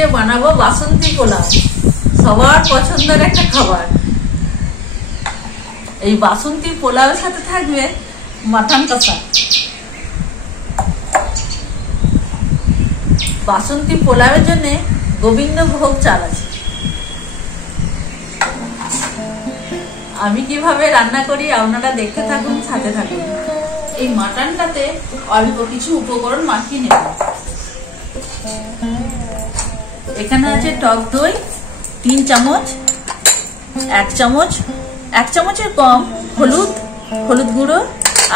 আজকে বানাবো বাসন্তী পোলাও, সবার পছন্দের একটা খাবার। এই বাসন্তী পোলাওয়ের সাথে থাকবে মাটন কষা। বাসন্তী পোলাওয়ের জন্য গোবিন্দভোগ চাল আছে। আমি কিভাবে রান্না করি আপনারা দেখতে থাকুন, সাথে থাকুন। এই মাটনটাতে অল্প কিছু উপকরণ মাখিয়ে নেব। এখানে আছে টক দই 3 চামচ, 1 চামচের কম হলুদ গুঁড়ো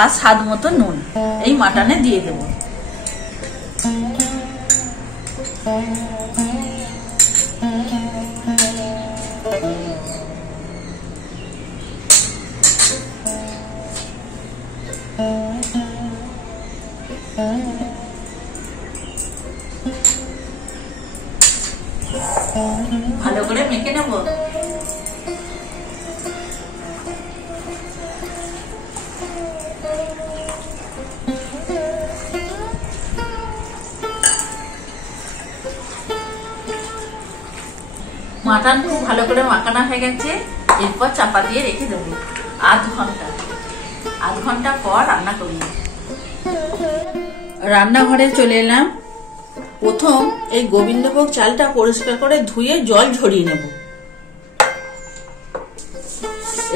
আর স্বাদ মতো নুন এই মাটনে দিয়ে দেব। ভালো করে মেখে নেব। মাটন খুব ভালো করে মাখানো হয়ে গেছে। এরপর চাপা দিয়ে রেখে দেবো আধ ঘন্টা পর রান্না করি। রান্নাঘরে চলে এলাম। প্রথম এই গোবিন্দভোগ চালটা পরিষ্কার করে ধুয়ে জল ঝরিয়ে নেব।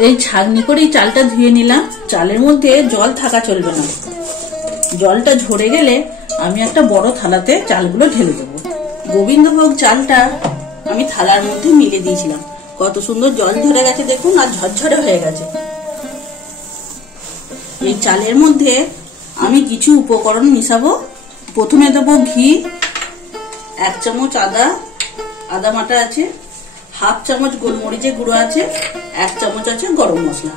এই ছাঁকনি করে চালটা ধুয়ে নিলাম। চালের মধ্যে জল থাকা চলবে না। জলটা ঝরে গেলে আমি একটা বড় থালাতে চালগুলো ঢেলে দেবো। গোবিন্দভোগ চালটা আমি থালার মধ্যে মিলে দিয়েছিলাম। কত সুন্দর জল ঝরে গেছে দেখুন, আর ঝরঝরে হয়ে গেছে। এই চালের মধ্যে আমি কিছু উপকরণ মিশাবো। প্রথমে দেবো ঘি, 1 চামচ আদা বাটা আছে, 1/2 চামচ গোলমরিচের গুঁড়ো আছে, 1 চামচ আছে গরম মশলা।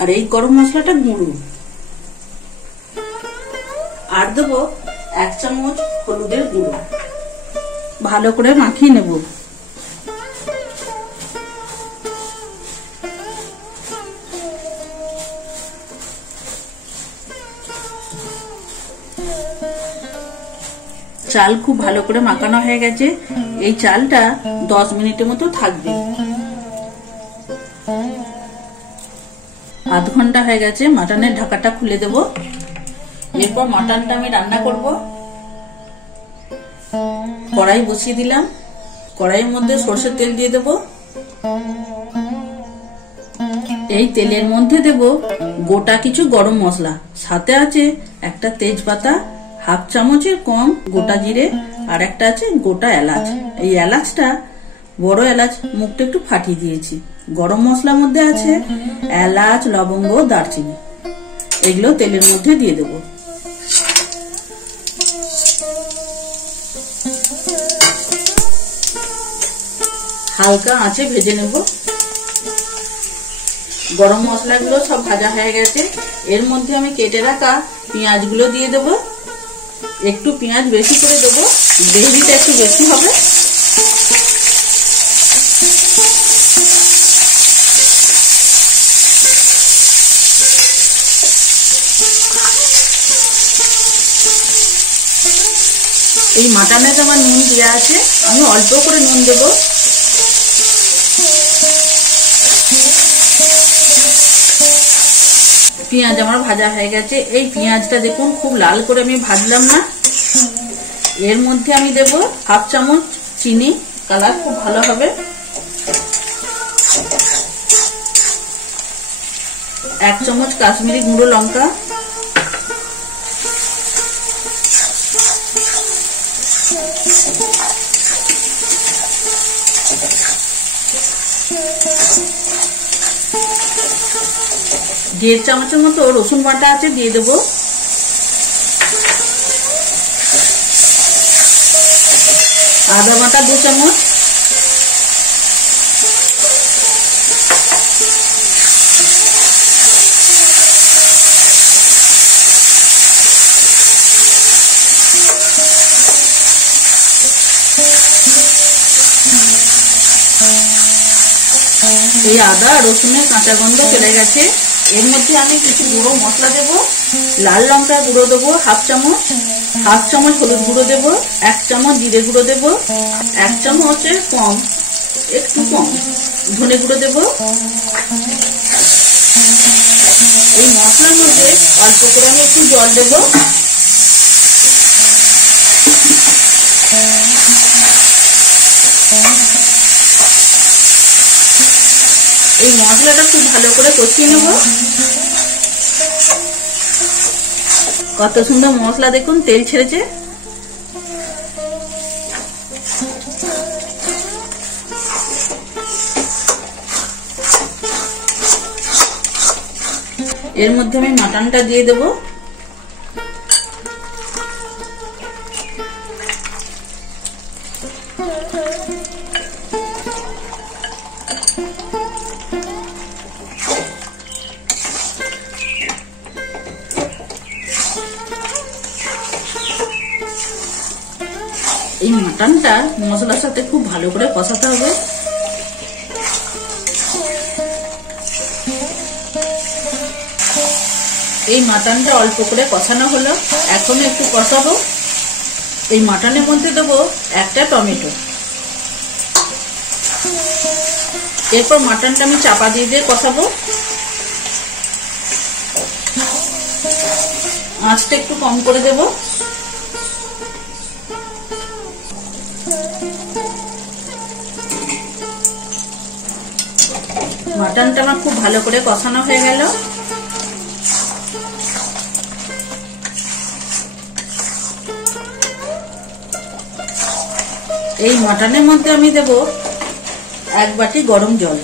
আর এই গরম মশলাটা গুঁড়ো। আর দেবো 1 চামচ হলুদের গুঁড়ো। ভালো করে মাখিয়ে নেব। চাল খুব ভালো করে মাখানো হয়ে গেছে। এই চালটা 10 মিনিটের মতো থাকবে। আধ ঘন্টা হয়ে গেছে। মাটনের ঢাকাটা খুলে দেব। এরপর মাটনটা আমি রান্না করব। কড়াই বসিয়ে দিলাম। কড়াইয়ের মধ্যে সরষের তেল দিয়ে দেব। এই তেলের মধ্যে দেব গোটা কিছু গরম মশলা, সাথে আছে একটা তেজপাতা, 1/2 চামচের কম গোটা জিরে, আর একটা আছে গোটা এলাচ। এই এলাচটা বড় এলাচ, মুখটা একটু ফাটিয়ে দিয়েছি। গরম মশলার মধ্যে আছে এলাচ, লবঙ্গ, দারচিনি। এগুলো তেলের মধ্যে দিয়ে দেব। হালকা আঁচে ভেজে নেব। গরম মশলাগুলো সব ভাজা হয়ে গেছে। এর মধ্যে আমি কেটে রাখা পেঁয়াজগুলো দিয়ে দেব। একটু পেঁয়াজ বেশি করে দেবো, গ্রেভিটা একটু বেশি হবে। এই মাটনে আমার নুন দেওয়া আছে, আমি অল্প করে নুন দেব। পেঁয়াজ আমার ভাজা হয়ে গেছে। এই পেঁয়াজটা দেখুন খুব লাল করে আমি ভাজলাম না। এর মধ্যে আমি দেব 1/2 চামচ চিনি, কালার খুব ভালো হবে। 1 চামচ কাশ্মীরি গুঁড়ো লঙ্কা, দেড় চামচের মতো রসুন বাটা আছে, দিয়ে দেব। আদা বাটা 2 চামচ, এই আদা রসুনের কাঁচা গন্ধ চলে গেছে। এর মধ্যে আমি কিছু গুঁড়ো মশলা দেব। লাল লঙ্কা গুঁড়ো দেবো হাফ চামচ হলুদ গুঁড়ো দেবো, 1 চামচ জিরে গুঁড়ো দেবো, 1 চামচের কম একটু কম ধনে গুঁড়ো দেবো। এই মশলার মধ্যে অল্প করে আমি একটু জল দেবো। এই মশলাটা খুব ভালো করে কষিয়ে নেব। কত সুন্দর মশলা দেখুন তেল ছেড়েছে। এর মধ্যে আমি মাটনটা দিয়ে দেব। এই মাটনটা মশলার সাথে খুব ভালো করে কষাতে হবে। এই মাটনটা অল্প করে কষানো হলো, এখন একটু কষাবো। এই মাটনের মধ্যে দেবো একটা টমেটো। এরপর মাটনটা আমি চাপা দিয়ে দিয়ে কষাবো। আঁচটা একটু কম করে দেব। মাটনটা আমার খুব ভালো করে কষানো হয়ে গেল। এই মাটনের মধ্যে আমি দেব 1 বাটি গরম জল।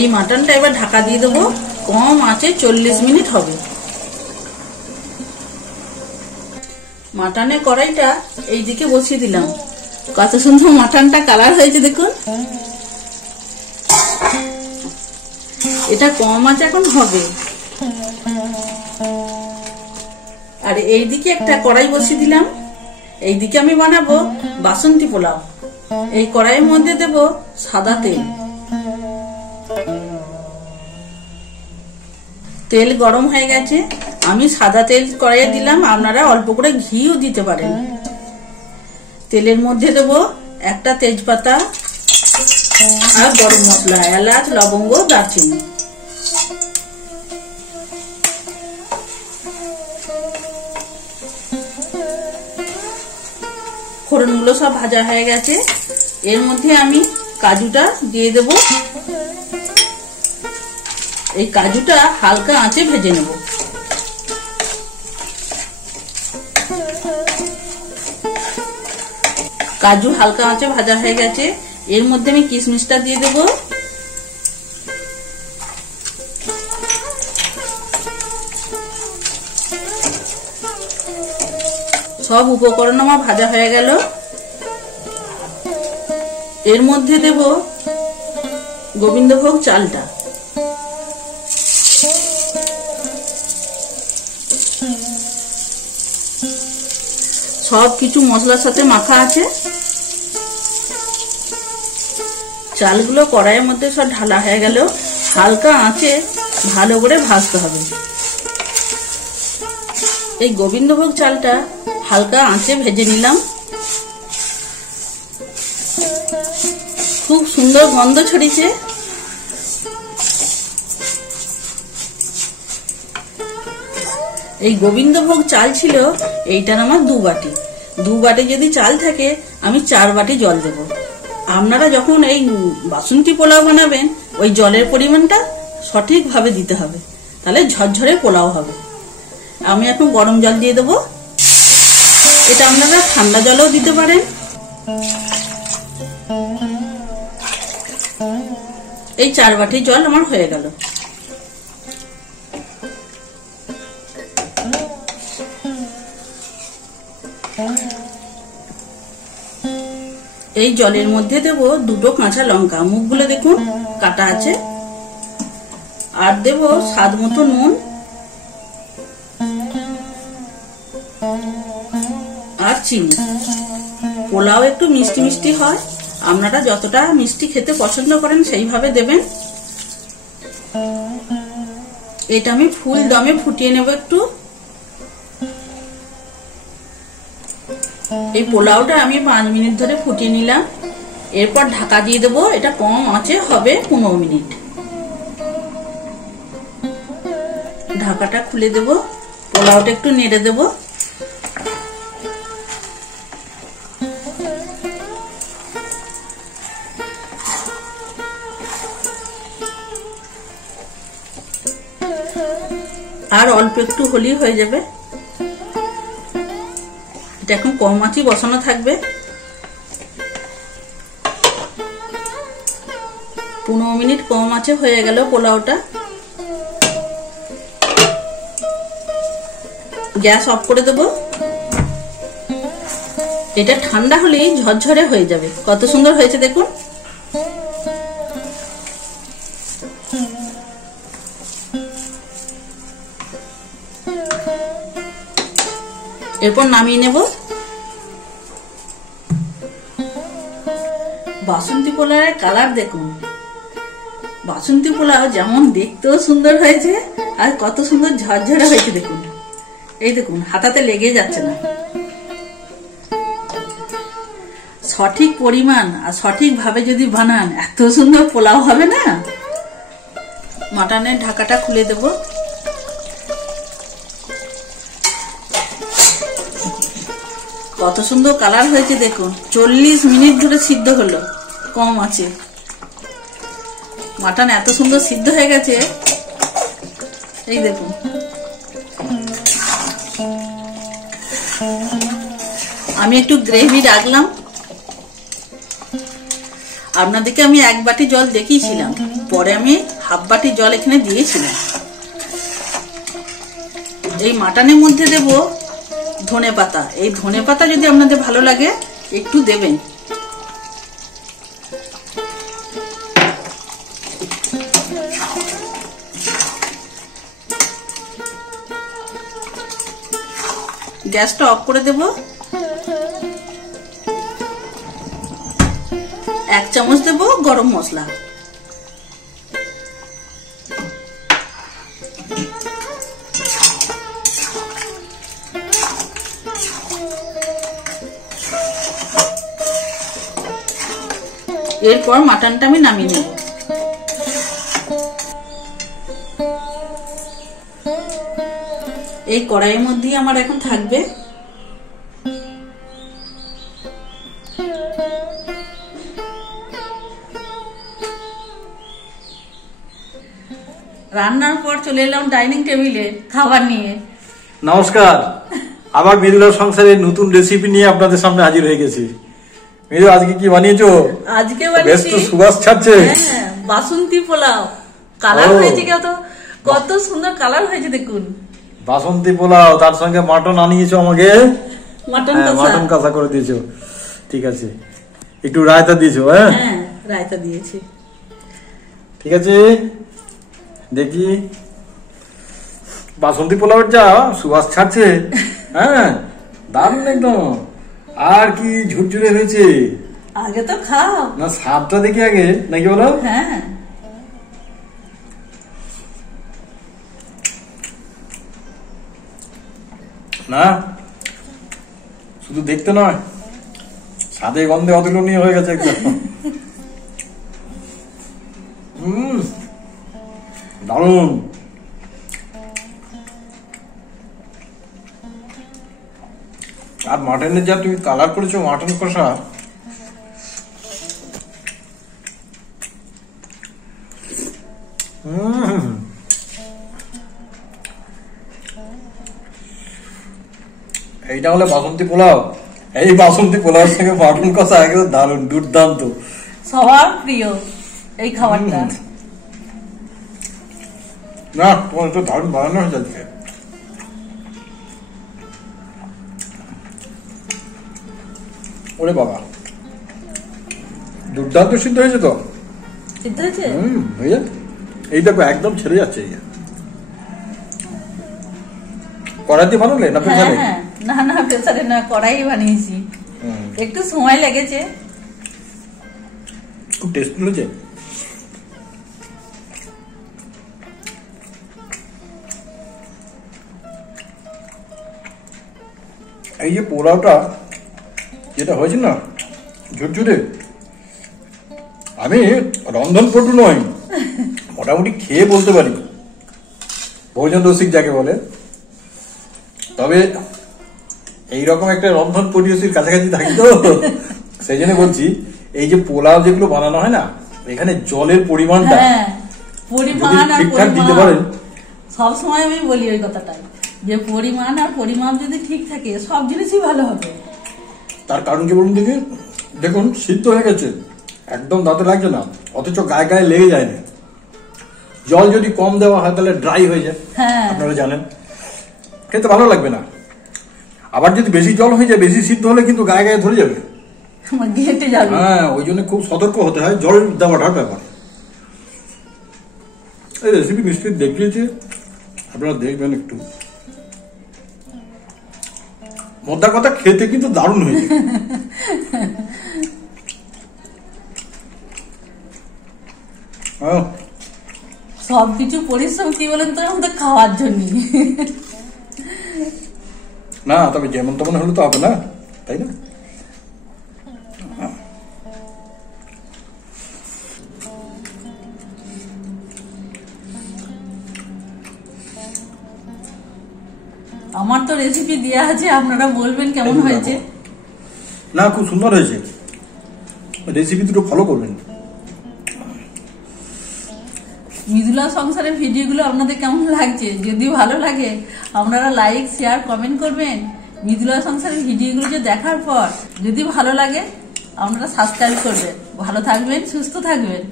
এই মাটনটা এবার ঢাকা দিয়ে দেবো, কম আঁচে 40 মিনিট হবে। মাটনের কড়াইটা এইদিকে বসিয়ে দিলাম। কত সুন্দর মাটনটা কালার হয়েছে দেখুন। এটা কম আঁচে এখন হবে। আর এইদিকে একটা কড়াই বসিয়ে দিলাম। এইদিকে আমি বানাবো বাসন্তী পোলাও। এই কড়াইয়ের মধ্যে দেব সাদা তেল। তেল গরম হয়ে গেছে, আমি সাদা তেল কড়াইয়ে দিলাম, আপনারা অল্প করে ঘিও দিতে পারেন। তেলের মধ্যে দেব একটা তেজপাতা আর গরম মশলা, এলাচ, লবঙ্গ, দারচিনি। ফোড়নগুলো সব ভাজা হয়ে গেছে। এর মধ্যে আমি কাজুটা দিয়ে দেব। এই কাজুটা হালকা আঁচে ভেজে নেব। কাজু হালকা আঁচে ভাজা হয়ে গেছে। এর মধ্যে আমি কিশমিশটা দিয়ে দেব। সব উপকরণ আমার ভাজা হয়ে গেল। এর মধ্যে দেব গোবিন্দভোগ চালটা। সব কিছু মশলার সাথে মাখা আছে। চালগুলো কড়াইয়ের মধ্যে সব ঢালা হয়ে গেল। হালকা আঁচে ভালো করে ভাজতে হবে। এই গোবিন্দভোগ চালটা হালকা আঁচে ভেজে নিলাম। খুব সুন্দর গন্ধ ছড়িয়েছে। এই গোবিন্দভোগ চাল ছিল এইটার আমার 2 বাটি। 2 বাটি যদি চাল থাকে আমি 4 বাটি জল দেব। আপনারা যখন এই বাসন্তী পোলাও বানাবেন ওই জলের পরিমাণটা সঠিকভাবে দিতে হবে, তাহলে ঝরঝরে পোলাও হবে। আমি এখন গরম জল দিয়ে দেব। এটা আপনারা ঠান্ডা জলও দিতে পারেন। এই 4 বাটি জল আমার হয়ে গেল। এই জলের মধ্যে দেব 2টো কাঁচা লঙ্কা। মুখগুলো দেখুন কাটা আছে। আর দেব স্বাদ মতো নুন আর চিনি। পোলাও একটু মিষ্টি মিষ্টি হয়, আপনারা যতটা মিষ্টি খেতে পছন্দ করেন সেইভাবে দেবেন। এটা আমি ফুল দমে ফুটিয়ে নেব একটু। এই পোলাওটা আমি 5 মিনিট ধরে ফুটিয়ে নিলাম। এরপর ঢাকা দিয়ে দেবো, এটা কম আঁচে হবে 15 মিনিট। ঢাকাটা খুলে দেব, পোলাওটা একটু নেড়ে দেব। আর অল্প একটু হলেই হয়ে যাবে। এটা এখন কম আঁচে বসানো থাকবে। 15 মিনিট কম আঁচে হয়ে গেল পোলাওটা। গ্যাস অফ করে দেব। এটা ঠান্ডা হলেই ঝরঝরে হয়ে যাবে। কত সুন্দর হয়েছে দেখুন। এরপর নামিয়ে নেব। বাসন্তী পোলাওয়ের কালার দেখুন। বাসন্তী পোলাও যেমন দেখতেও সুন্দর হয়েছে আর কত সুন্দর ঝরঝরে হয়েছে দেখুন। এই দেখুন, হাতাতে লেগে যাচ্ছে না। সঠিক পরিমাণ আর সঠিক ভাবে যদি বানান এত সুন্দর পোলাও হবে না। মাটনের ঢাকাটা খুলে দেব। কত সুন্দর কালার হয়েছে দেখুন। 40 মিনিট ধরে সিদ্ধ হলো কম আছে। মাটন এত সুন্দর সিদ্ধ হয়ে গেছে, এই দেখুন। আমি একটু গ্রেভি রাখলাম। আপনাদেরকে আমি 1 বাটি জল দেখিয়েছিলাম, পরে আমি হাফ বাটি জল এখানে দিয়েছিলাম। এই মাটনের মধ্যে দেব ধনেপাতা। এই ধনেপাতা যদি আপনাদের ভালো লাগে একটু দেবেন। গ্যাসটা অফ করে দেব। 1 চামচ দেব গরম মশলা। এরপর মাটনটা আমি নামিয়ে নেব। এই কড়াইয়ের মধ্যেই আমার এখন থাকবে। রান্নার পর চলে এলাম ডাইনিং টেবিলে খাবার নিয়ে। নমস্কার, আবার মৃদুলার সংসারে নতুন রেসিপি নিয়ে আপনাদের সামনে হাজির হয়ে গেছি। মৃদু, আজকে কি বানিয়েছো? আজকে বেশ তো সুবাস ছাড়ছে। হ্যাঁ, বাসন্তী পোলাও। কালার হয়েছে কত সুন্দর কালার হয়েছে দেখুন। বাসন্তী পোলাও, তার সঙ্গে মাটন আনিয়েছো আমাকে। মাটন কষা করে দিয়েছো, ঠিক আছে। একটু রায়তা দিয়েছো? হ্যাঁ, রায়তা দিয়েছি। ঠিক আছে, দেখি বাসন্তী পোলাওয়ের যা সুবাস ছাড়ছে। হ্যাঁ, দারুণ একদম। আর কি ঝুরঝুরে হয়েছে। আগে তো খাও না, স্বাদটা দেখি আগে, নাকি বলো? হ্যাঁ, না শুধু দেখতে নয়, স্বাদে গন্ধে অতুলনীয় হয়ে গেছে একদম। দারুণ। আর মাটনের যা তুমি কালার করেছো, মাটন কষা, এইটা হলো বাসন্তী পোলাও। এই বাসন্তী পোলাওর সঙ্গে মাটন কষা একদম দারুণ, দুর্দান্ত, সবার প্রিয় এই খাবারটা। না, তোমার তো দারুণ বানানো হয়েছে আজকে। ওরে বাবা, দুর্দান্ত সিদ্ধ হয়েছে তো। সিদ্ধ হয়েছে? হয়ে এই দেখো একদম ছেড়ে যাচ্ছে। কড়াইতে বানালে না প্রেসারে? না না প্রেসারে না, কড়াই বানিয়েছি, একটু সময় লেগেছে। খুব টেস্টি হয়েছে। এই যে পোলাওটা যেটা হয়েছে না ঝুরঝুরে, আমি রন্ধনপটু নই, মোটামুটি খেয়ে বলতে পারি ভোজন রসিক যাকে বলে। তবে এইরকম একটা রন্ধন পরিবেশের কাছাকাছি থাকি তো, সেই জন্য বলছি এই যে পোলাও যেগুলো বানানো হয় না, এখানে জলের পরিমাণটা ঠিকঠাক দিতে পারেন। সবসময় আমি বলি ওই কথাটাই, যে পরিমাণ আর পরিমাপ যদি ঠিক থাকে সব জিনিসই ভালো হবে। তার কারণ কি বলুন দেখি, দেখুন সিদ্ধ হয়ে গেছে, একদম দাঁতে লাগছে না, অথচ গায়ে গায়ে লেগে যায় না। জল যদি কম দেওয়া হয় তাহলে ড্রাই হয়ে যায়, আপনারা জানেন, খেতে ভালো লাগবে না। আবার যদি বেশি জল হয়ে যায়, বেশি সিদ্ধ হলে কিন্তু গায়ে গায়ে ধরে যাবে, ঘেঁটে যাবে। হ্যাঁ, ওই জন্য খুব সতর্ক হতে হয় জল দেওয়াটার ব্যাপার। এই রেসিপি নিশ্চয়ই দেখিয়েছে, আপনারা দেখবেন একটু। মোদ্দা কথা খেতে কিন্তু দারুণ হয়েছে। সবকিছু পরিশ্রম কি বলেন তো, আমাদের খাওয়ার জন্য না, তবে যেমন তেমন হলে তো হবে না, তাই না? আমার তো রেসিপি দেওয়া আছে, আপনারা বলবেন কেমন হয়েছে। না, খুব সুন্দর হয়েছে, রেসিপি দুটো ফলো করবেন। মৃদুলা সংসারের ভিডিওগুলো আপনাদের কেমন লাগছে? যদি ভালো লাগে আপনারা লাইক শেয়ার কমেন্ট করবেন। মৃদুলা সংসারের ভিডিওগুলো দেখার পর যদি ভালো লাগে আপনারা সাবস্ক্রাইব করবেন। ভালো থাকবেন, সুস্থ থাকবেন।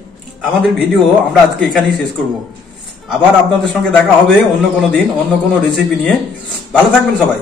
আমাদের ভিডিও আমরা আজকে এখানেই শেষ করব, আবার আপনাদের সঙ্গে দেখা হবে অন্য কোনো দিন অন্য কোনো রেসিপি নিয়ে। ভালো থাকবেন সবাই।